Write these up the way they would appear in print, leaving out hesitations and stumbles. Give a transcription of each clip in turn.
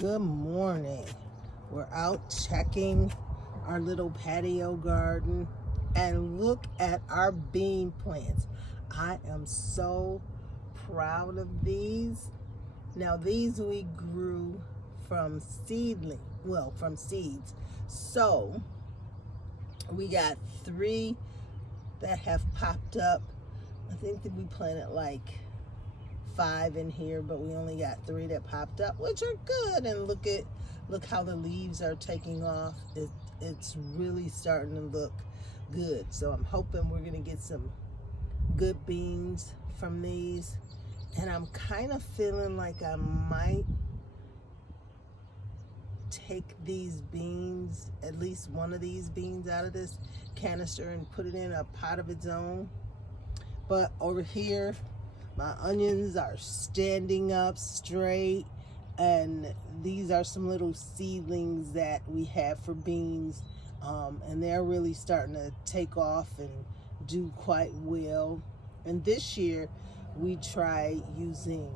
Good morning. We're out checking our little patio garden and look at our bean plants. I am so proud of these. Now these we grew from from seeds. So we got 3 that have popped up. I think that we planted like 5 in here, but we only got 3 that popped up, which are good. And look how the leaves are taking off. It's really starting to look good. So I'm hoping we're gonna get some good beans from these. And I'm kind of feeling like I might take these beans, at least one of these beans out of this canister and put it in a pot of its own. But over here, my onions are standing up straight, and these are some little seedlings that we have for beans, and they're really starting to take off and do quite well. And this year we tried using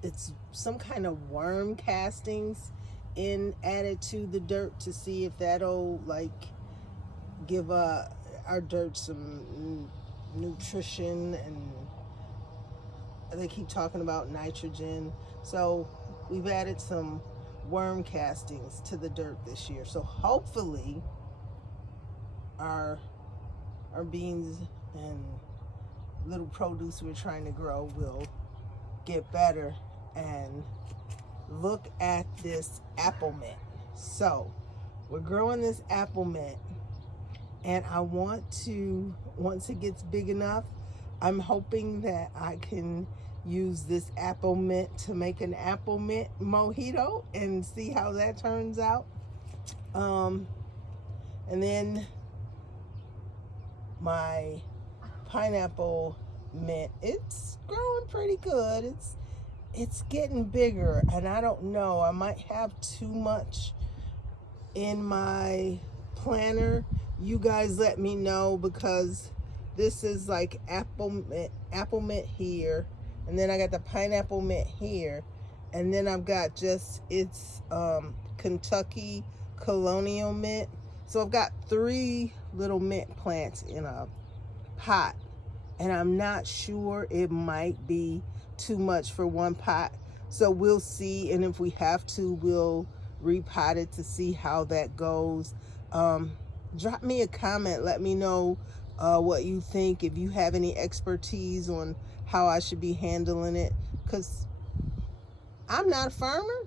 it's some kind of worm castings added to the dirt to see if that'll like give our dirt some nutrition, and they keep talking about nitrogen. So we've added some worm castings to the dirt this year. So hopefully our beans and little produce we're trying to grow will get better. And look at this apple mint. So we're growing this apple mint, and I want to, once it gets big enough, I'm hoping that I can use this apple mint to make an apple mint mojito and see how that turns out. And then my pineapple mint, it's growing pretty good. It's getting bigger, and I don't know, I might have too much in my planter. You guys let me know, because this is like apple mint here, and then I got the pineapple mint here, and then I've got just Kentucky colonial mint. So I've got 3 little mint plants in a pot, and I'm not sure, it might be too much for one pot. So we'll see, and if we have to, we'll repot it to see how that goes. Drop me a comment, let me know what you think, if you have any expertise on how I should be handling it, because I'm not a farmer,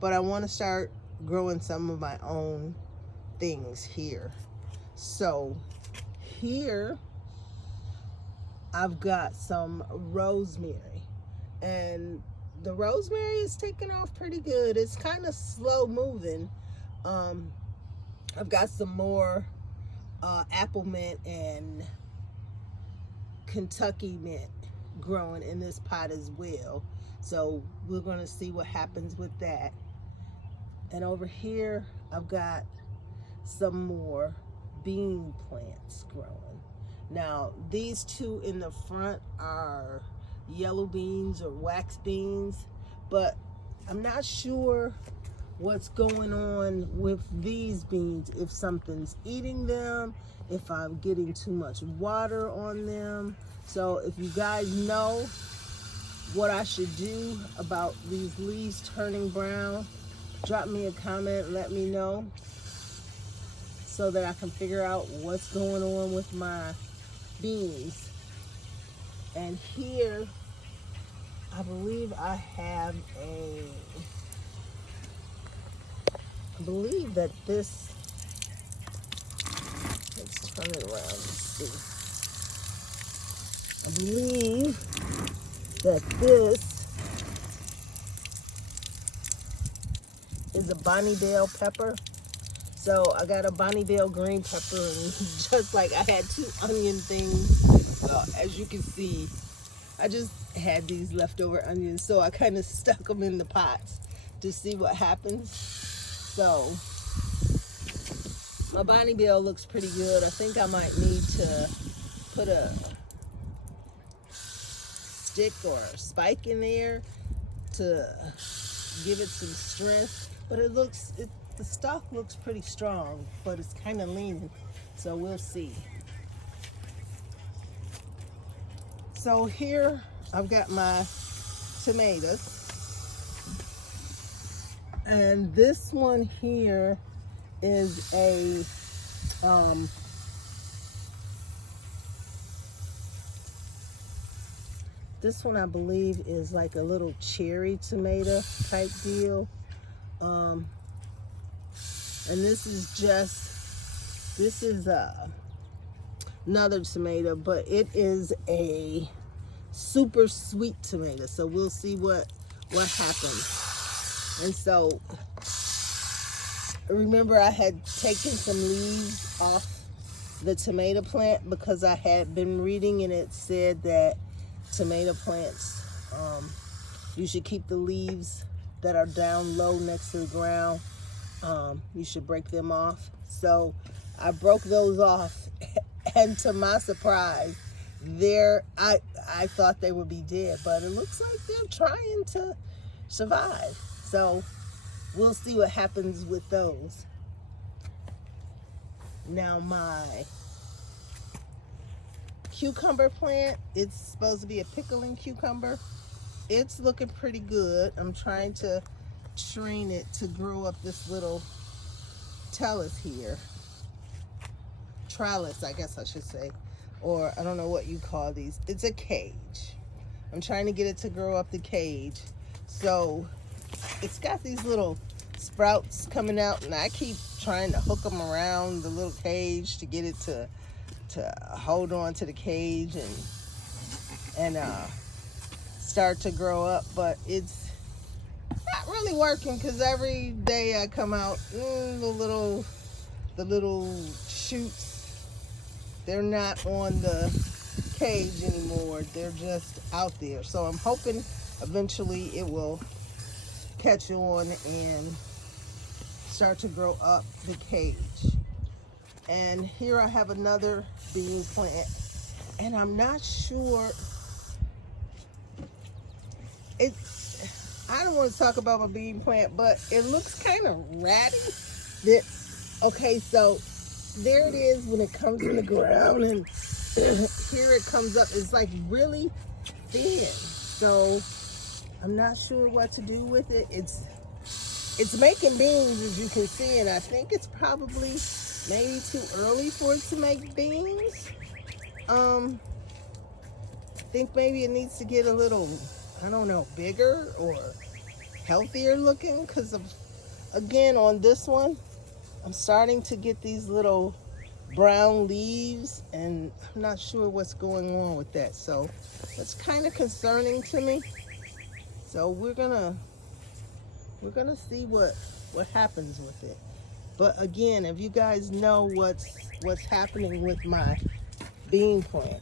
but I want to start growing some of my own things here. So here I've got some rosemary, and the rosemary is taking off pretty good. It's kind of slow moving. I've got some more apple mint and Kentucky mint growing in this pot as well. So we're going to see what happens with that. And over here, I've got some more bean plants growing. Now, these 2 in the front are yellow beans or wax beans, but I'm not sure what's going on with these beans, if something's eating them, if I'm getting too much water on them. So if you guys know what I should do about these leaves turning brown, drop me a comment, let me know, so that I can figure out what's going on with my beans. And here I believe I have I believe that this, let's turn it around and see. I believe that this is a Bonneville pepper. So I got a Bonneville green pepper, and just like I had 2 onion things, as you can see, I just had these leftover onions, so I kind of stuck them in the pots to see what happens. So my Bonneville looks pretty good. I think I might need to put a stick or a spike in there to give it some strength. But the stalk looks pretty strong, but it's kind of leaning. So we'll see. So here I've got my tomatoes. And this one here is a this one I believe is like a little cherry tomato type deal. And this is another tomato, but it is a super sweet tomato. So we'll see what happens. And so remember I had taken some leaves off the tomato plant because I had been reading and it said that tomato plants, you should keep the leaves that are down low next to the ground. You should break them off. So I broke those off, and to my surprise, I thought they would be dead, but it looks like they're trying to survive. So we'll see what happens with those. Now my cucumber plant, it's supposed to be a pickling cucumber. It's looking pretty good. I'm trying to train it to grow up this little trellis here. Trellis, I guess I should say. Or I don't know what you call these. It's a cage. I'm trying to get it to grow up the cage. So it's got these little sprouts coming out, and I keep trying to hook them around the little cage to get it to hold on to the cage and start to grow up, but it's not really working because every day I come out, the little shoots, they're not on the cage anymore. They're just out there. So I'm hoping eventually it will catch on and start to grow up the cage. And here I have another bean plant, and I'm not sure. I don't want to talk about my bean plant, but it looks kind of ratty. Okay, so there it is when it comes in the ground, and here it comes up. It's like really thin. So I'm not sure what to do with it. It's making beans, as you can see, and I think it's probably maybe too early for it to make beans. I think maybe it needs to get a little, I don't know, bigger or healthier looking, because again, on this one, I'm starting to get these little brown leaves, and I'm not sure what's going on with that. So it's kind of concerning to me. So we're gonna see what happens with it. But again, if you guys know what's happening with my bean plant,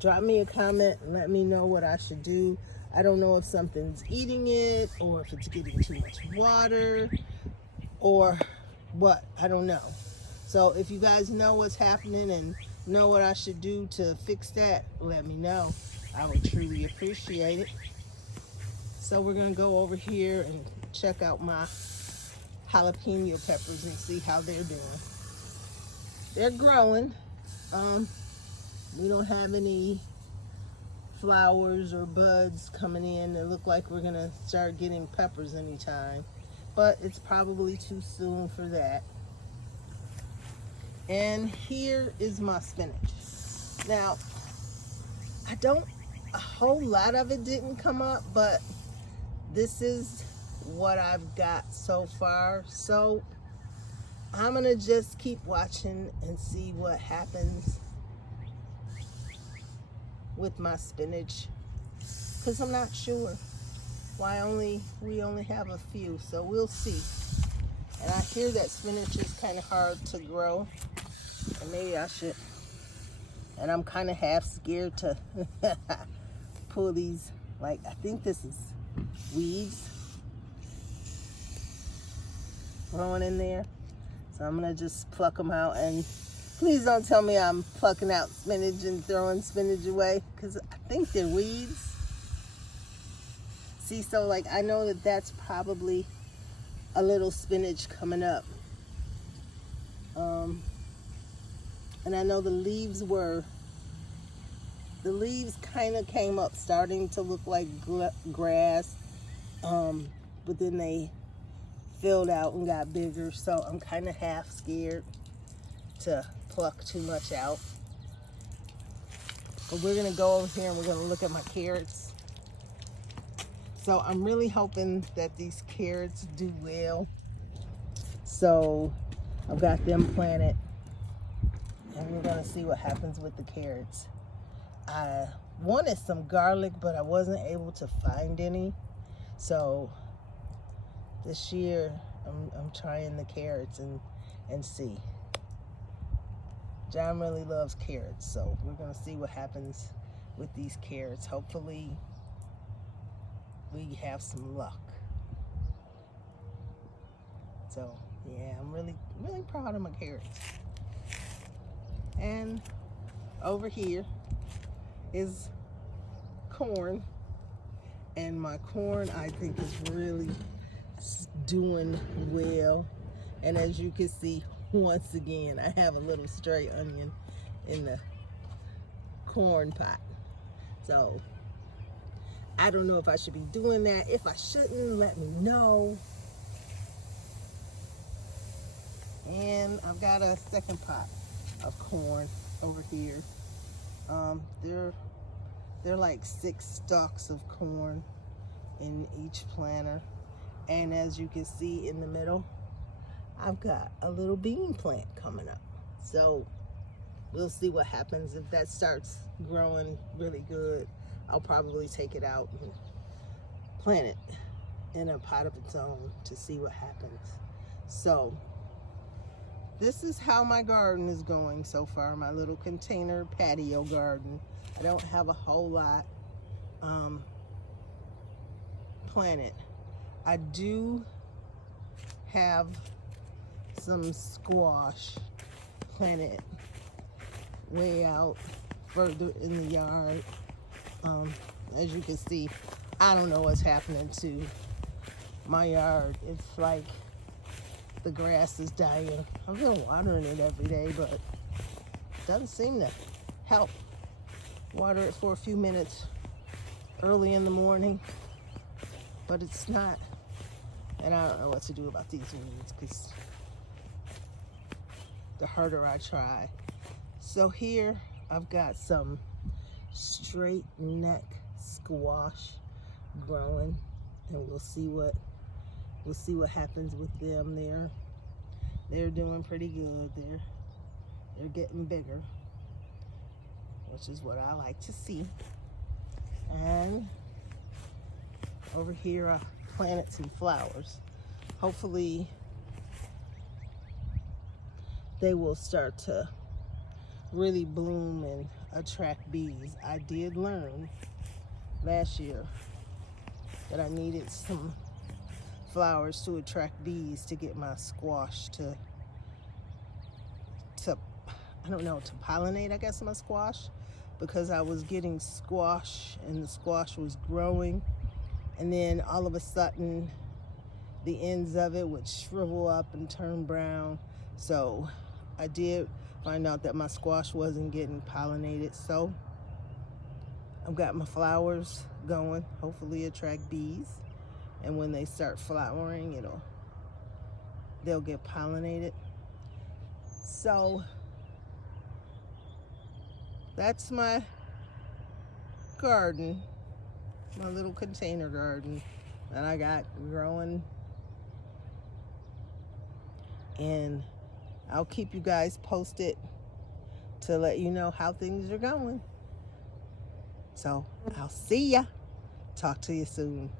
drop me a comment and let me know what I should do. I don't know if something's eating it or if it's getting too much water or what. I don't know. So if you guys know what's happening and know what I should do to fix that, let me know. I would truly appreciate it. So we're going to go over here and check out my jalapeno peppers and see how they're doing. They're growing. We don't have any flowers or buds coming in. It look like we're gonna start getting peppers anytime, but it's probably too soon for that. And here is my spinach. Now, a whole lot of it didn't come up, but this is what I've got so far. So I'm gonna just keep watching and see what happens with my spinach, because I'm not sure why we only have a few. So we'll see. And I hear that spinach is kind of hard to grow, and maybe I should, and I'm kind of half scared to pull these, like, I think this is weeds growing in there. So I'm gonna just pluck them out, and please don't tell me I'm plucking out spinach and throwing spinach away, because I think they're weeds. See, so like I know that that's probably a little spinach coming up. And I know the leaves kind of came up starting to look like grass, but then they filled out and got bigger, so I'm kind of half scared to pluck too much out. But we're gonna go over here and we're gonna look at my carrots. So I'm really hoping that these carrots do well. So I've got them planted, and we're gonna see what happens with the carrots. I wanted some garlic, but I wasn't able to find any. So this year I'm trying the carrots and see. John really loves carrots, so we're gonna see what happens with these carrots. Hopefully we have some luck. So yeah, I'm really proud of my carrots. And over here is corn, and my corn I think is really doing well. And as you can see, once again I have a little stray onion in the corn pot. So I don't know if I should be doing that. If I shouldn't, let me know. And I've got a second pot of corn over here. They're like 6 stalks of corn in each planter. And as you can see in the middle, I've got a little bean plant coming up. So we'll see what happens. If that starts growing really good, I'll probably take it out and plant it in a pot of its own to see what happens. So this is how my garden is going so far, my little container patio garden. I don't have a whole lot planted. I do have some squash planted way out further in the yard. As you can see, I don't know what's happening to my yard. It's like the grass is dying. I've been watering it every day, but it doesn't seem to help. Water it for a few minutes early in the morning, but it's not. And I don't know what to do about these weeds, because the harder I try. So here I've got some straight neck squash growing, and we'll see what happens with them. They're doing pretty good. They're getting bigger, which is what I like to see. And over here I planted some flowers. Hopefully they will start to really bloom and attract bees. I did learn last year that I needed some flowers to attract bees to get my squash to I don't know, to pollinate, I guess, my squash, because I was getting squash and the squash was growing, and then all of a sudden the ends of it would shrivel up and turn brown. So I did find out that my squash wasn't getting pollinated. So I've got my flowers going, hopefully attract bees, and when they start flowering, they'll get pollinated. So that's my garden, my little container garden that I got growing. And I'll keep you guys posted to let you know how things are going. So I'll see ya. Talk to you soon.